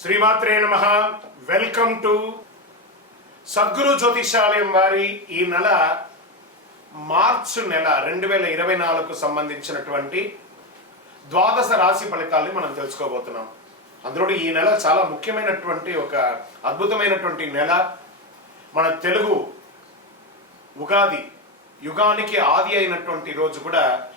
శ్రీమాత్రే నమ. Welcome to Sadhguru జ్యోతిషాలయం వారి ఈ నెల మార్చ్ నెల రెండు వేల ఇరవై నాలుగుకు సంబంధించినటువంటి ద్వాదశ రాశి ఫలితాల్ని మనం తెలుసుకోబోతున్నాం. అందులో ఈ నెల చాలా ముఖ్యమైనటువంటి ఒక అద్భుతమైనటువంటి నెల. మన తెలుగు ఉగాది యుగానికి ఆది అయినటువంటి రోజు కూడా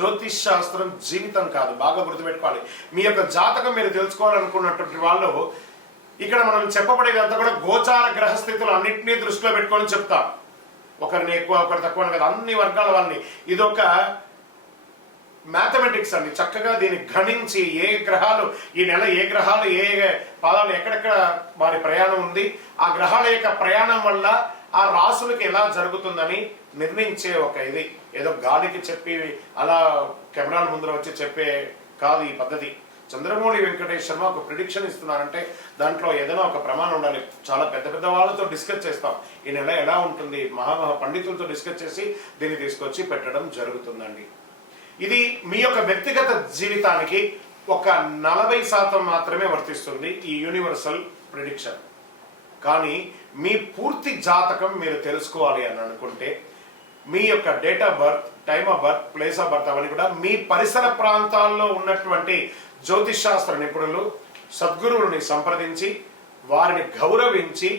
జ్యోతిష్ శాస్త్రం జీవితం కాదు బాగా గుర్తుపెట్టుకోవాలి. మీ యొక్క జాతకం మీరు తెలుసుకోవాలనుకున్నటువంటి వాళ్ళు ఇక్కడ మనం చెప్పబడేదంతా కూడా గోచార గ్రహస్థితులు అన్నింటినీ దృష్టిలో పెట్టుకొని చెప్తాం. ఒకరిని ఎక్కువ ఒకరు తక్కువ అని కాదు అన్ని వర్గాల వాళ్ళని. ఇదొక మ్యాథమెటిక్స్ అండి. చక్కగా దీన్ని గణించి ఏ గ్రహాలు ఈ నెల ఏ గ్రహాలు ఏ పాదాలు ఎక్కడెక్కడ వారి ప్రయాణం ఉంది ఆ గ్రహాల యొక్క ప్రయాణం వల్ల ఆ రాసులకు ఎలా జరుగుతుందని నిర్ణయించే ఒక ఇది. ఏదో గాలికి చెప్పి అలా కెమెరాల ముందర వచ్చి చెప్పే కాదు ఈ పద్ధతి. చంద్రమౌళి వెంకటేష్ శర్మ ఒక ప్రిడిక్షన్ ఇస్తున్నారంటే దాంట్లో ఏదైనా ఒక ప్రమాణం ఉండాలి. చాలా పెద్ద పెద్ద వాళ్ళతో డిస్కస్ చేస్తాం. ఈ నెల ఎలా ఉంటుంది? మహామహా పండితులతో డిస్కస్ చేసి దీన్ని తీసుకొచ్చి పెట్టడం జరుగుతుందండి. ఇది మీ యొక్క వ్యక్తిగత జీవితానికి ఒక నలభై శాతం మాత్రమే వర్తిస్తుంది ఈ యూనివర్సల్ ప్రిడిక్షన్ కానీ మీ పూర్తి జాతకం మీరు తెలుసుకోవాలి అని అనుకుంటే మీ యొక్క date of birth time of birth place of birth అవన్నీ కూడా మీ పరిసర ప్రాంతాల్లో ఉన్నటువంటి జ్యోతిష్ శాస్త్ర నిపుణులు సద్గురువుని సంప్రదించి వారిని గౌరవించి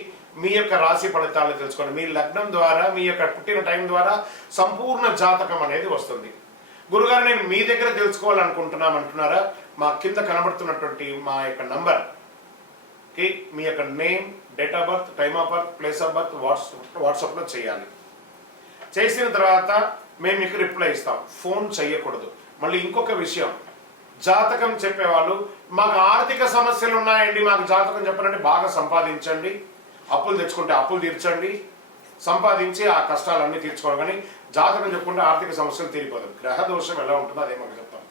మీ యొక్క రాశి ఫలితాలను తెలుసుకోండి. మీ లగ్నం ద్వారా మీ యొక్క పుట్టిన టైం ద్వారా సంపూర్ణ జాతకం అనేది వస్తుంది. గురుగారు నేను మీ దగ్గర తెలుసుకోవాలనుకుంటున్నాం అంటున్నారా? మా కింద కనబడుతున్నటువంటి మా యొక్క నంబర్కి మీ యొక్క name date of birth time of birth place of birth WhatsApp వాట్సాప్లో చేయాలి. చేసిన తర్వాత మేము మీకు రిప్లై ఇస్తాం. ఫోన్ చేయకూడదు మళ్ళీ ఇంకొక విషయం. జాతకం చెప్పేవాళ్ళు మాకు ఆర్థిక సమస్యలు ఉన్నాయండి మాకు జాతకం చెప్పాలంటే బాగా సంపాదించండి. అప్పులు తెచ్చుకుంటే అప్పులు తీర్చండి. సంపాదించి ఆ కష్టాలన్నీ తీర్చుకోవాలి కానీ జాతకం చెప్పుకుంటే ఆర్థిక సమస్యలు తీరిపోదు. గ్రహ దోషం ఎలా ఉంటుందో అదే మాకు చెప్తాం.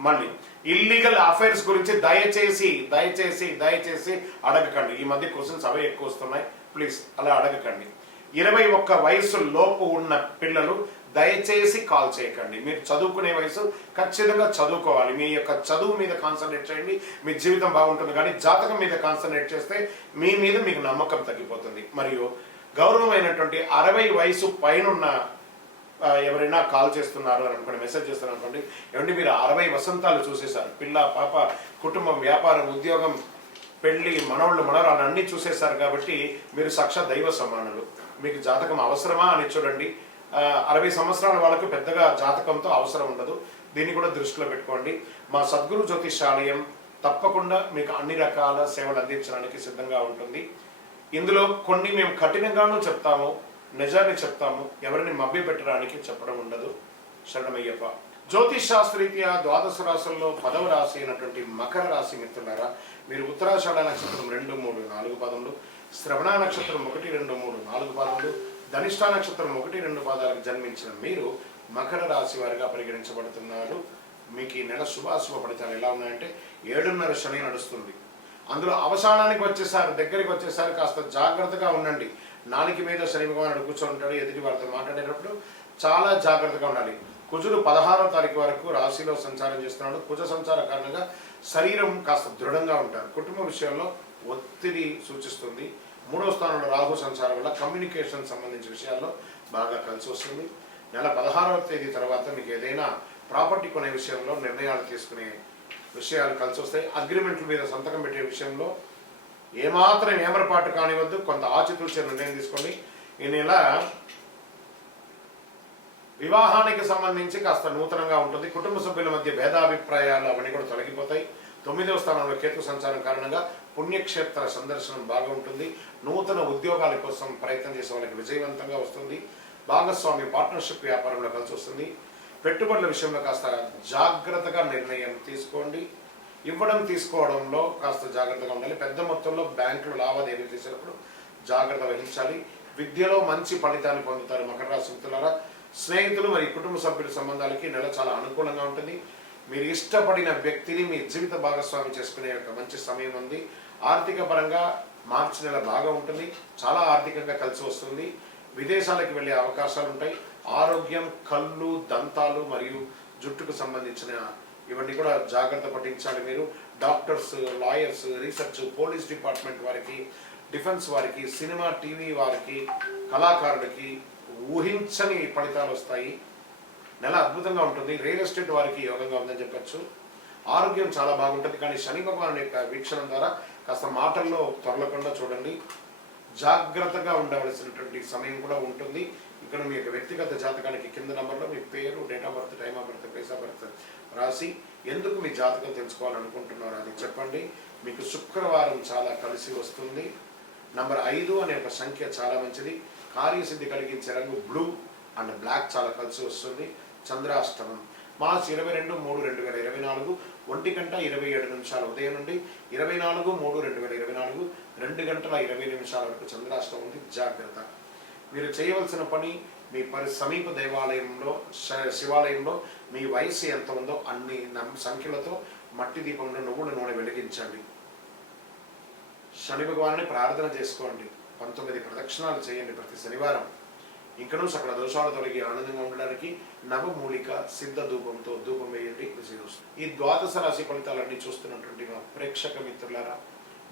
మళ్ళీ ఇల్లీగల్ అఫైర్స్ గురించి దయచేసి దయచేసి దయచేసి అడగకండి. ఈ మధ్య క్వశ్చన్స్ అవే ఎక్కువ వస్తున్నాయి. ప్లీజ్ అలా అడగకండి. ఇరవై ఒక్క వయసు లోపు ఉన్న పిల్లలు దయచేసి కాల్ చేయకండి. మీరు చదువుకునే వయసు ఖచ్చితంగా చదువుకోవాలి. మీ యొక్క చదువు మీద కాన్సన్ట్రేట్ చేయండి. మీ జీవితం బాగుంటుంది కానీ జాతకం మీద కాన్సన్ట్రేట్ చేస్తే మీ మీద మీకు నమ్మకం తగ్గిపోతుంది. మరియు గౌరవమైనటువంటి అరవై వయసు పైనున్న ఎవరైనా కాల్ చేస్తున్నారు అని అనుకోండి మెసేజ్ చేస్తున్నారు అనుకోండి ఏమంటే మీరు అరవై వసంతాలు చూసేశారు. పిల్ల పాప కుటుంబం వ్యాపారం ఉద్యోగం పెళ్ళి మనవాళ్ళు మనవరాలు అన్ని చూసేశారు కాబట్టి మీరు సాక్షాత్ దైవ సమానులు. మీకు జాతకం అవసరమా అని చూడండి. అరవై సంవత్సరాల వాళ్ళకు పెద్దగా జాతకంతో అవసరం ఉండదు. దీన్ని కూడా దృష్టిలో పెట్టుకోండి. మా సద్గురు జ్యోతిషాలయం తప్పకుండా మీకు అన్ని రకాల సేవలు అందించడానికి సిద్ధంగా ఉంటుంది. ఇందులో కొన్ని మేము కఠినంగానూ చెప్తాము నిజాన్ని చెప్తాము ఎవరిని మభ్య పెట్టడానికి చెప్పడం ఉండదు. శరణమయ్యప్ప. జ్యోతిష్ శాస్త్రీత్యా ద్వాదశ రాశుల్లో పదవ రాశి అయినటువంటి మకర రాశి మిత్రులారా మీరు ఉత్తరాషాఢ నక్షత్రం రెండు మూడు నాలుగు పదములు శ్రవణ నక్షత్రం ఒకటి రెండు మూడు నాలుగు పాదాలు ధనిష్ట నక్షత్రం ఒకటి రెండు పాదాలకు జన్మించిన మీరు మకర రాశి వారిగా పరిగణించబడుతున్నారు. మీకు ఈ నెల శుభాశుభ ఫలితాలు ఎలా ఉన్నాయంటే ఏడున్నర శని నడుస్తుంది. అందులో అవసానానికి వచ్చేసారి దగ్గరికి వచ్చేసారి కాస్త జాగ్రత్తగా ఉండండి. నాలుగు మీద శని భగవానుడు కూర్చొని ఉంటాడు ఎదుటి వారితో మాట్లాడేటప్పుడు చాలా జాగ్రత్తగా ఉండాలి. కుజుడు పదహారో తారీఖు వరకు రాశిలో సంచారం చేస్తున్నాడు. కుజ సంచార కారణంగా శరీరం కాస్త దృఢంగా ఉంటారు. కుటుంబ విషయంలో ఒత్తిడి సూచిస్తుంది. మూడో స్థానంలో రాహు సంచారం వల్ల కమ్యూనికేషన్ సంబంధించిన విషయాల్లో బాగా కలిసి వస్తుంది. నెల పదహారవ తేదీ తర్వాత మీకు ఏదైనా ప్రాపర్టీ కొనే విషయంలో నిర్ణయాలు తీసుకునే విషయాలు కలిసి వస్తాయి. అగ్రిమెంట్ల మీద సంతకం పెట్టే విషయంలో ఏమాత్రం ఏమరపాటు కానివద్దు కొంత ఆచితూచే నిర్ణయం తీసుకొని ఈ నెల వివాహానికి సంబంధించి కాస్త నూతనంగా ఉంటుంది. కుటుంబ సభ్యుల మధ్య భేదాభిప్రాయాలు అవన్నీ కూడా తొలగిపోతాయి. తొమ్మిదవ స్థానంలో కేతు సంచారం కారణంగా పుణ్యక్షేత్ర సందర్శనం బాగా ఉంటుంది నూతన ఉద్యోగాల కోసం ప్రయత్నం చేసే వాళ్ళకి విజయవంతంగా వస్తుంది. భాగస్వామి పార్ట్నర్షిప్ వ్యాపారంలో కలిసి వస్తుంది. పెట్టుబడుల విషయంలో కాస్త జాగ్రత్తగా నిర్ణయం తీసుకోండి. ఇవ్వడం తీసుకోవడంలో కాస్త జాగ్రత్తగా ఉండాలి. పెద్ద మొత్తంలో బ్యాంకులు లావాదేవీలు చేసినప్పుడు జాగ్రత్త వహించాలి. విద్యలో మంచి ఫలితాన్ని పొందుతారు మకర రాశి మిత్రులారా. స్నేహితులు మరియు కుటుంబ సభ్యుల సంబంధాలకి నెల చాలా అనుకూలంగా ఉంటుంది. మీరు ఇష్టపడిన వ్యక్తిని మీ జీవిత భాగస్వామి చేసుకునే యొక్క మంచి సమయం ఉంది. ఆర్థిక పరంగా మార్చి నెల బాగా ఉంటుంది. చాలా ఆర్థికంగా కలిసి వస్తుంది. విదేశాలకు వెళ్ళే అవకాశాలు ఉంటాయి. ఆరోగ్యం కళ్ళు దంతాలు మరియు జుట్టుకు సంబంధించిన ఇవన్నీ కూడా జాగ్రత్త పట్టించాలి మీరు. Doctors lawyers research police department వారికి డిఫెన్స్ వారికి సినిమా టీవీ వారికి కళాకారులకి ఊహించని ఫలితాలు వస్తాయి. నెల అద్భుతంగా ఉంటుంది. రియల్ ఎస్టేట్ వారికి యోగంగా ఉందని చెప్పొచ్చు. ఆరోగ్యం చాలా బాగుంటుంది. కానీ శని భగవాన్ యొక్క వీక్షణం ద్వారా కాస్త మాటల్లో త్వరలకుండా చూడండి. జాగ్రత్తగా ఉండవలసినటువంటి సమయం కూడా ఉంటుంది. ఇక్కడ మీ యొక్క వ్యక్తిగత జాతకానికి కింద నెంబర్లో మీ పేరు date of birth time of birth place of birth రాసి ఎందుకు మీ జాతకం తెలుసుకోవాలనుకుంటున్నారో అది చెప్పండి. మీకు శుక్రవారం చాలా కలిసి వస్తుంది. నంబర్ ఐదు అనే ఒక సంఖ్య చాలా మంచిది. కార్యసిద్ధి కలిగించే రంగు బ్లూ అండ్ బ్లాక్ చాలా కలిసి వస్తుంది. చంద్రాష్టమం. మార్చి ఇరవై రెండు మూడు రెండు వేల ఇరవై నాలుగు ఒంటి గంట ఇరవై ఏడు నిమిషాల ఉదయం నుండి ఇరవై నాలుగు మూడు రెండు వేల ఇరవై నాలుగు రెండు గంటల ఇరవై నిమిషాల వరకు చంద్రాష్టం ఉంది. జాగ్రత్త. మీరు చేయవలసిన పని మీ పరి సమీప దేవాలయంలో శ- శివాలయంలో మీ వయసు ఎంత ఉందో అన్ని నం- సంఖ్యలతో మట్టి దీపంలో నువ్వుల నూనె వెలిగించండి. శని భగవాన్ని ప్రార్థన చేసుకోండి. పంతొమ్మిది ప్రదక్షిణాలు చేయండి ప్రతి శనివారం. ఇంకనూ సకల దోషాలు తొలగి ఆనందంగా ఉండడానికి నవమూలిక సిద్ధ ధూపంతో ధూపం వేయండి. విజయం ఈ ద్వాదశ రాశి ఫలితాలన్నీ చూస్తున్నటువంటి మా ప్రేక్షక మిత్రులారా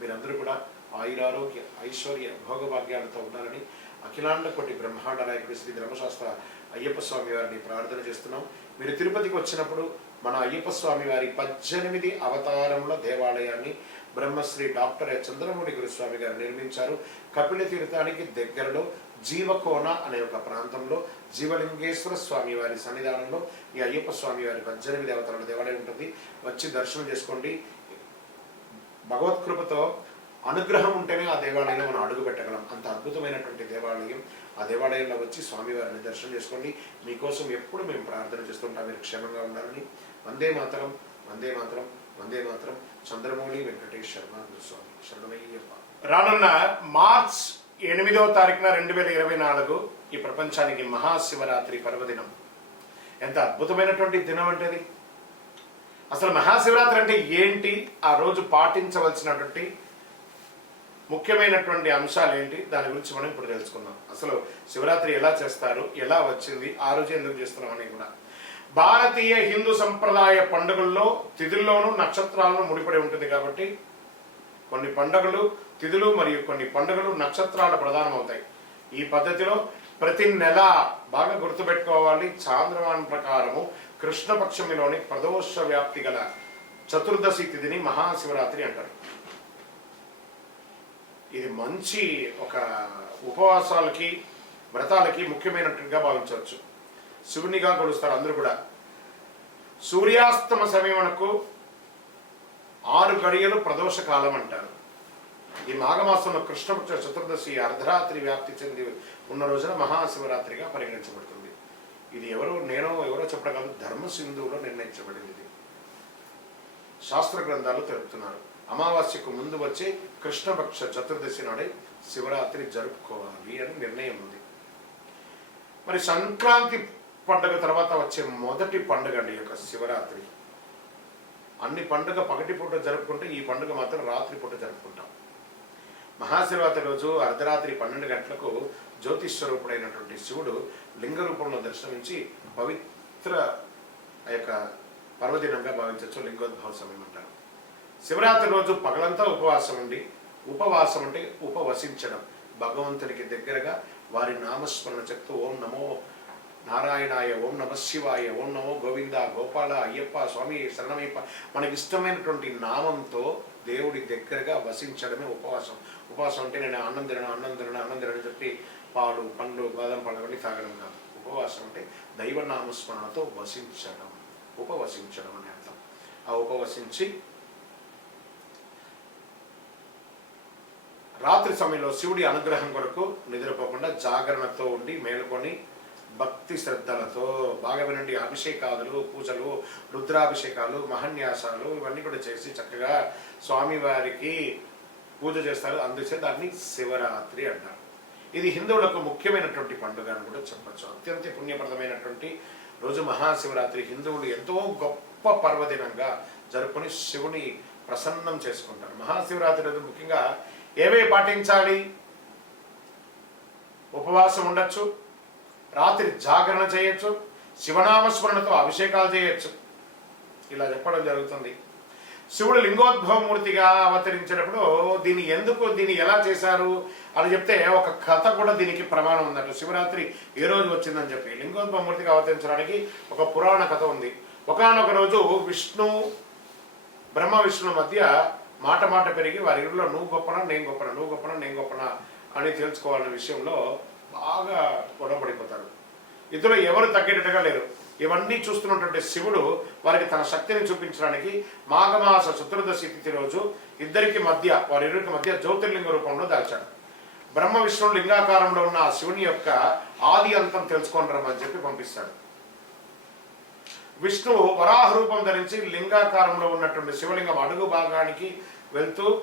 మీరందరూ కూడా ఆయురారోగ్య ఐశ్వర్య భోగభాగ్యాలతో ఉండాలని అఖిలాండ కోటి బ్రహ్మాండ నాయకుడు శ్రీ ధర్మశాస్త్ర అయ్యప్ప స్వామి వారిని ప్రార్థన చేస్తున్నాం. మీరు తిరుపతికి వచ్చినప్పుడు మన అయ్యప్ప స్వామి వారి పద్దెనిమిది అవతారముల దేవాలయాన్ని బ్రహ్మశ్రీ డాక్టర్ చంద్రమౌళి గురుస్వామి గారు నిర్మించారు. కపిల తీర్థానికి దగ్గరలో జీవకోన అనే ఒక ప్రాంతంలో జీవలింగేశ్వర స్వామి వారి సన్నిధానంలో ఈ అయ్యప్ప స్వామి వారి పద్దెనిమిది అవతారాల దేవాలయం ఉంటుంది. వచ్చి దర్శనం చేసుకోండి. భగవత్కృపతో అనుగ్రహం ఉంటేనే ఆ దేవాలయంలో మనం అడుగు పెట్టగలం. అంత అద్భుతమైనటువంటి దేవాలయం. ఆ దేవాలయంలో వచ్చి స్వామివారిని దర్శనం చేసుకోండి. మీకోసం ఎప్పుడు మేము ప్రార్థన చేస్తుంటాం. మీరు క్షేమంగా ఉండాలని. వందే మాతరం వందే మాతరం వందే మాతరం. చంద్రమౌళి వెంకటేష్ శర్మ గురుస్వామి శరణమయ్యప్ప. రానున్న మార్చ్ ఎనిమిదవ తారీఖున రెండు వేల ఇరవై నాలుగు ఈ ప్రపంచానికి మహాశివరాత్రి పర్వదినం. ఎంత అద్భుతమైనటువంటి దినం అంటే అది. అసలు మహాశివరాత్రి అంటే ఏంటి? ఆ రోజు పాటించవలసినటువంటి ముఖ్యమైనటువంటి అంశాలు ఏంటి? దాని గురించి మనం ఇప్పుడు తెలుసుకుందాం. అసలు శివరాత్రి ఎలా చేస్తారు? ఎలా వచ్చింది? ఆ రోజు ఎందుకు చేస్తున్నాం అని కూడా. భారతీయ హిందూ సంప్రదాయ పండుగల్లో తిథుల్లోనూ నక్షత్రాలను ముడిపడి ఉంటుంది కాబట్టి కొన్ని పండుగలు తిథులు మరియు కొన్ని పండుగలు నక్షత్రాలు ప్రధానమవుతాయి. ఈ పద్ధతిలో ప్రతి నెల బాగా గుర్తుపెట్టుకోవాలి చాంద్రమానం ప్రకారము కృష్ణపక్షమిలోని ప్రదోష వ్యాప్తి గల చతుర్దశి తిథిని మహాశివరాత్రి అంటారు. ఇది మంచి ఒక ఉపవాసాలకి వ్రతాలకి ముఖ్యమైనట్టుగా భావించవచ్చు. శివునిగా కొలుస్తారు అందరూ కూడా. సూర్యాస్తమ సమయమునకు ఆరు గడియలు ప్రదోష కాలం అంటారు. ఈ మాఘమాసంలో కృష్ణపక్ష చతుర్దశి అర్ధరాత్రి వ్యాప్తి చెంది ఉన్న రోజున మహాశివరాత్రిగా పరిగణించబడుతుంది. ఇది ఎవరో నేనో ఎవరో చెప్పడం కాదు ధర్మ సింధువులో నిర్ణయించబడింది. ఇది శాస్త్ర గ్రంథాలు తెలుపుతున్నారు. అమావాస్యకు ముందు వచ్చే కృష్ణపక్ష చతుర్దశి నాడే శివరాత్రి జరుపుకోవాలి అని నిర్ణయం ఉంది. మరి సంక్రాంతి పండుగ తర్వాత వచ్చే మొదటి పండుగ అండి యొక్క శివరాత్రి. అన్ని పండుగ పగటి పూట జరుపుకుంటే ఈ పండుగ మాత్రం రాత్రి పూట జరుపుకుంటాం. మహాశివరాత్రి రోజు అర్ధరాత్రి పన్నెండు గంటలకు జ్యోతిస్వరూపుడైనటువంటి శివుడు లింగ రూపంలో దర్శనమించి పవిత్ర ఆ యొక్క పర్వదినంగా భావించవచ్చు లింగోద్భవ సమయం అంటారు. శివరాత్రి రోజు పగలంతా ఉపవాసం ఉండి ఉపవాసం అంటే ఉపవసించడం. భగవంతునికి దగ్గరగా వారి నామస్మరణ చెప్తూ ఓం నమో నారాయణాయ ఓం నమ శివాయ ఓం నమో గోవింద గోపాల అయ్యప్ప స్వామి శరణమయ్యప్ప. మనకి ఇష్టమైనటువంటి నామంతో దేవుడి దగ్గరగా వసించడమే ఉపవాసం. ఉపవాసం అంటే నేను అన్నం తినను అన్నం తినను అన్నం తినని చెప్పి పాలు పండ్లు బాదం పళ్ళు అన్నీ తాగడం కాదు. ఉపవాసం అంటే దైవ నామస్మరణతో వసించడం. ఉపవసించడం అనే అర్థం. ఆ ఉపవసించి రాత్రి సమయంలో శివుడి అనుగ్రహం కొరకు నిద్రపోకుండా జాగరణతో ఉండి మేలుకొని భక్తి శ్రద్ధలతో బాగా వినండి. అభిషేకాదులు పూజలు రుద్రాభిషేకాలు మహన్యాసాలు ఇవన్నీ కూడా చేసి చక్కగా స్వామివారికి పూజ చేస్తారు. అందుచే దాన్ని శివరాత్రి అంటారు. ఇది హిందువులకు ముఖ్యమైనటువంటి పండుగ అని కూడా చెప్పచ్చు. అత్యంత పుణ్యప్రదమైనటువంటి రోజు మహాశివరాత్రి. హిందువులు ఎంతో గొప్ప పర్వదినంగా జరుపుకొని శివుని ప్రసన్నం చేసుకుంటారు. మహాశివరాత్రి రోజు ముఖ్యంగా ఏవే పాటించాలి? ఉపవాసం ఉండొచ్చు రాత్రి జాగరణ చేయొచ్చు శివనామస్మరణతో అభిషేకాలు చేయొచ్చు. ఇలా చెప్పడం జరుగుతుంది. శివుడు లింగోద్భవమూర్తిగా అవతరించినప్పుడు దీన్ని ఎందుకు దీన్ని ఎలా చేశారు అని చెప్తే ఒక కథ కూడా దీనికి ప్రమాణం ఉందట. శివరాత్రి ఏ రోజు వచ్చిందని చెప్పి. లింగోద్భవమూర్తిగా అవతరించడానికి ఒక పురాణ కథ ఉంది. ఒకనొక రోజు విష్ణు బ్రహ్మ విష్ణు మధ్య మాట మాట పెరిగి వారి ఇరులో నువ్వు గొప్పనా నేను గొప్పనా నువ్వు గొప్పనా నేను గొప్పనా అని తెలుసుకోవాలనే విషయంలో బాగా గొడవ ఇందులో ఇద్దరు ఎవరు తగ్గేటట్టుగా లేరు. ఇవన్నీ చూస్తున్నటువంటి శివుడు వారికి తన శక్తిని చూపించడానికి మాఘమాస చతుర్దశి తిథి రోజు ఇద్దరికి మధ్య వారిరుకి మధ్య జ్యోతిర్లింగ రూపంలో దాల్చాడు. బ్రహ్మ విష్ణు లింగాకారంలో ఉన్న ఆ శివుని యొక్క ఆది అంతం తెలుసుకొని రమ్మని చెప్పి పంపిస్తాడు. విష్ణువు వరాహ రూపం ధరించి లింగాకారంలో ఉన్నటువంటి శివలింగం అడుగు భాగానికి వెళ్తూ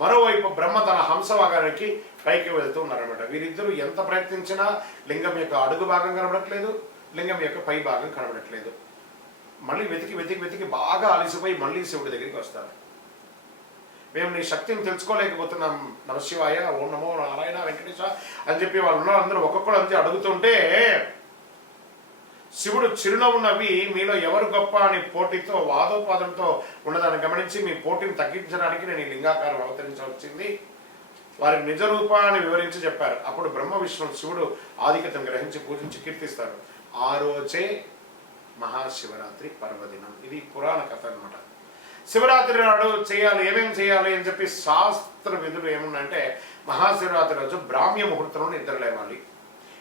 మరోవైపు బ్రహ్మ తన హంసవాగానికి పైకి వెళ్తూ ఉన్నారన్నమాట. వీరిద్దరూ ఎంత ప్రయత్నించినా లింగం యొక్క అడుగు భాగం కనబడట్లేదు లింగం యొక్క పై భాగం కనబడట్లేదు. మళ్ళీ వెతికి వెతికి వెతికి బాగా అలసిపోయి మళ్ళీ శివుడి దగ్గరికి వస్తారు. మేము నీ శక్తిని తెలుసుకోలేకపోతున్నాం నమశివాయ ఓ నమో నారాయణ వెంకటేశ అని చెప్పి వాళ్ళు ఉన్నారు. అందరూ ఒక్కొక్కరు అంతే అడుగుతుంటే శివుడు చిరులో ఉన్నవి మీలో ఎవరు గొప్ప అని పోటీతో వాదోపాదంతో ఉన్నదాన్ని గమనించి మీ పోటీని తగ్గించడానికి నేను ఈ లింగాకారం అవతరించవచ్చింది వారి నిజ రూపాన్ని వివరించి చెప్పారు. అప్పుడు బ్రహ్మ విష్ణు శివుడు ఆధిక్యతను గ్రహించి పూజించి కీర్తిస్తారు. ఆ రోజే మహాశివరాత్రి పర్వదినం. ఇది పురాణ కథ అన్నమాట. శివరాత్రి నాడు చేయాలి ఏమేమి చేయాలి అని చెప్పి శాస్త్ర విధులు ఏమున్నాయంటే మహాశివరాత్రి రోజు బ్రాహ్మ్య ముహూర్తంలో నిద్ర లేవాలి.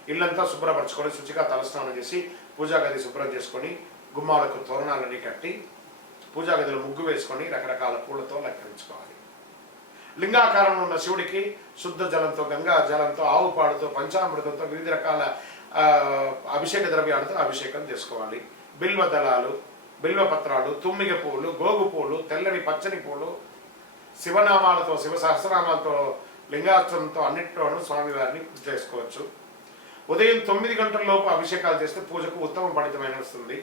ఇల్లంతా శుభ్రపరచుకొని శుచిగా తలస్నానం చేసి పూజా గది శుభ్రం చేసుకొని గుమ్మాలకు తోరణాలన్నీ కట్టి పూజా గదిలో ముగ్గు వేసుకొని రకరకాల పూలతో అలంకరించుకోవాలి. లింగాకారంలో ఉన్న శివుడికి శుద్ధ జలంతో గంగా జలంతో ఆవు పాడుతో పంచామృతంతో వివిధ రకాల అభిషేక ద్రవ్యాలతో అభిషేకం చేసుకోవాలి. బిల్వ దళాలు బిల్వ పత్రాలు తుమ్మిగ పూలు గోగు పూలు తెల్లని పచ్చని పూలు శివనామాలతో శివ సహస్రనామాలతో లింగాస్త్రంతో అన్నిట్లోనూ స్వామివారిని పూజ చేసుకోవచ్చు. ఉదయం తొమ్మిది గంటల లోపు అభిషేకాలు చేస్తే పూజకు ఉత్తమ ఫలితమైన వస్తుంది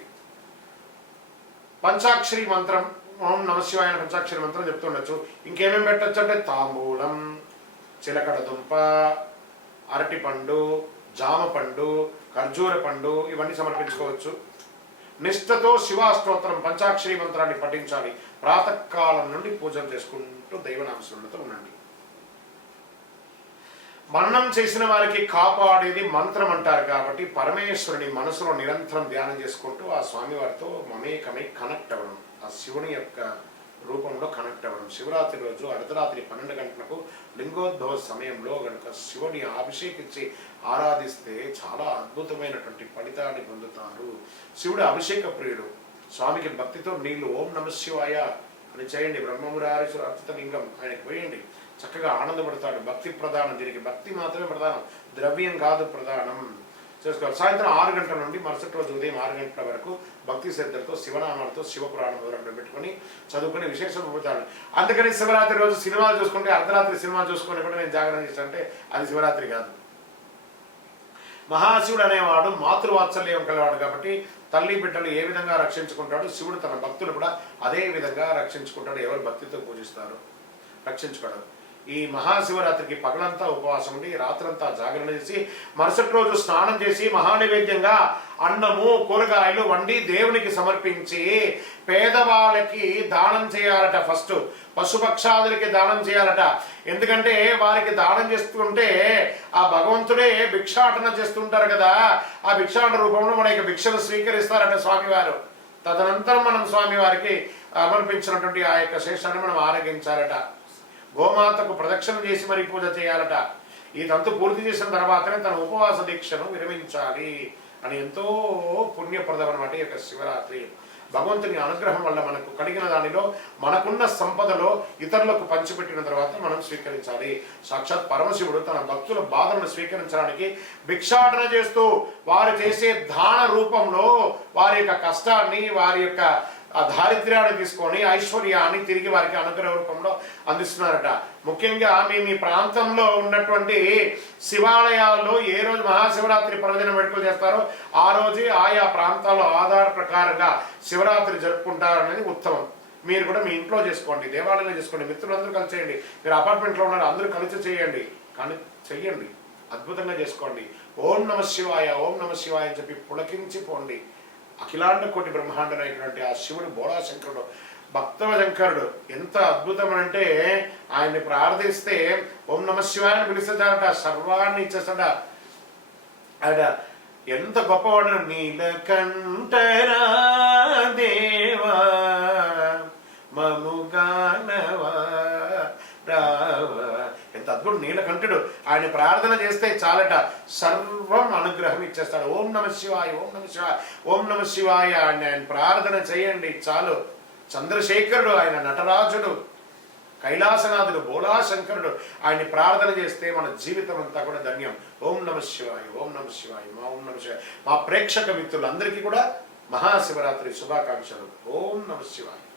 పంచాక్షరి మంత్రం ఓం నమశివాయన పంచాక్షరి మంత్రం చెప్తుండొచ్చు. ఇంకేమేమి పెట్టచ్చు అంటే తాంబూలం చిలకడ దుంప అరటి పండు జామ పండు ఖర్జూర పండు ఇవన్నీ సమర్పించుకోవచ్చు. నిష్ఠతో శివాస్తోత్రం పంచాక్షరి మంత్రాన్ని పఠించాలి. ప్రాతకాలం నుండి పూజలు చేసుకుంటూ దైవనామస్మరణతో ఉండండి. మరణం చేసిన వారికి కాపాడేది మంత్రం అంటారు కాబట్టి పరమేశ్వరుని మనసులో నిరంతరం ధ్యానం చేసుకుంటూ ఆ స్వామివారితో మమేకమై కనెక్ట్ అవ్వడం ఆ శివుని యొక్క రూపంలో కనెక్ట్ అవ్వడం శివరాత్రి రోజు అర్ధరాత్రి పన్నెండు గంటలకు లింగోద్భవ సమయంలో గనుక శివుని అభిషేకించి ఆరాధిస్తే చాలా అద్భుతమైనటువంటి ఫలితాన్ని పొందుతారు. శివుడు అభిషేక ప్రియుడు. స్వామికి భక్తితో నీళ్ళు ఓం నమ శివాయ అని చేయండి. బ్రహ్మమురారేశ్వర అర్చిత లింగం. ఆయనకు పోయండి. చక్కగా ఆనందపడతాడు. భక్తి ప్రధానం దీనికి. భక్తి మాత్రమే ప్రధానం. ద్రవ్యం కాదు ప్రధానం. చేసుకోవాలి. సాయంత్రం ఆరు గంటల నుండి మరుసటి రోజు ఉదయం ఆరు గంటల వరకు భక్తి శ్రద్ధలతో శివనామాలతో శివపురాణం వివరంలో పెట్టుకొని చదువుకుని విశేషం పొందుతాడు అందుకని శివరాత్రి రోజు సినిమాలు చూసుకుంటే అర్ధరాత్రి సినిమా చూసుకొని కూడా నేను జాగ్రత్త చేస్తానంటే అది శివరాత్రి కాదు. మహాశివుడు అనేవాడు మాతృవాత్సల్యం కలవాడు కాబట్టి తల్లి బిడ్డలు ఏ విధంగా రక్షించుకుంటాడు శివుడు తన భక్తులు కూడా అదే విధంగా రక్షించుకుంటాడు. ఎవరు భక్తితో పూజిస్తారు రక్షించుకోవడం. ఈ మహాశివరాత్రికి పగలంతా ఉపవాసం ఉండి రాత్రంతా జాగరణ చేసి మరుసటి రోజు స్నానం చేసి మహానైవేద్యంగా అన్నము కూరగాయలు వండి దేవునికి సమర్పించి పేదవాళ్ళకి దానం చేయాలట ఫస్ట్. పశుపక్షాదులకి దానం చేయాలట. ఎందుకంటే వారికి దానం చేస్తుంటే ఆ భగవంతుడే భిక్షాటన చేస్తుంటారు కదా. ఆ భిక్షాటన రూపంలో మన యొక్క భిక్షను స్వీకరిస్తారట స్వామివారు. తదనంతరం మనం స్వామివారికి సమర్పించినటువంటి ఆ యొక్క శేషాన్ని మనం ఆరగించాలట. గోమాతకు ప్రదక్షిణ చేసి మరి పూజ చేయాలట. ఈ తంతు పూర్తి చేసిన తర్వాతనే తన ఉపవాస దీక్షను విరమించాలి అని ఎంతో పుణ్యప్రదం అనమాట ఈ యొక్క శివరాత్రి. భగవంతుని అనుగ్రహం వల్ల మనకు కలిగిన దానిలో మనకున్న సంపదలో ఇతరులకు పంచిపెట్టిన తర్వాత మనం స్వీకరించాలి. సాక్షాత్ పరమశివుడు తన భక్తుల బాధలను స్వీకరించడానికి భిక్షాటన చేస్తూ వారు చేసే దాన రూపంలో వారి యొక్క కష్టాన్ని వారి యొక్క ఆ దారిద్ర్యాన్ని తీసుకొని ఐశ్వర్యాన్ని తిరిగి వారికి అనుగ్రహ రూపంలో అందిస్తున్నారట. ముఖ్యంగా మేము ఈ ప్రాంతంలో ఉన్నటువంటి శివాలయాల్లో ఏ రోజు మహాశివరాత్రి పర్వదిన వేడుకలు చేస్తారో ఆ రోజే ఆయా ప్రాంతాల్లో ఆధార ప్రకారంగా శివరాత్రి జరుపుకుంటారనేది ఉత్తమం. మీరు కూడా మీ ఇంట్లో చేసుకోండి దేవాలయంలో చేసుకోండి మిత్రులందరూ కలిసి చేయండి. మీరు అపార్ట్మెంట్లో ఉన్నారు అందరూ కలిసి చేయండి. కానీ చెయ్యండి అద్భుతంగా చేసుకోండి. ఓం నమ శివాయ ఓం నమ శివాయ అని చెప్పి పులకించిపోండి అఖిలాండ కోటి బ్రహ్మాండమైనటువంటి ఆ శివుడు బోళాశంకరుడు భక్తవ శంకరుడు ఎంత అద్భుతం అంటే ఆయన్ని ప్రార్థిస్తే ఓం నమ శివాయని పిలుస్తాడట సర్వాన్ని ఇచ్చేస్తాడ ఆయన ఎంత గొప్పవాడు నీలకంఠరా దేవా ఎంత నీలకంఠుడు. ఆయన ప్రార్థన చేస్తే చాలట. సర్వం అనుగ్రహం ఇచ్చేస్తాడు. ఓం నమ శివాయ ఓం నమ శివాయ ఓం నమ శివాయ అని ఆయన ప్రార్థన చేయండి. చాలు. చంద్రశేఖరుడు ఆయన నటరాజుడు కైలాసనాథుడు బోళాశంకరుడు ఆయన్ని ప్రార్థన చేస్తే మన జీవితం అంతా కూడా ధన్యం. ఓం నమ శివాయ ఓం నమ శివాయ మా ఓం నమ శివాయ. మా ప్రేక్షక మిత్రులందరికీ కూడా మహాశివరాత్రి శుభాకాంక్షలు. ఓం నమ శివాయ.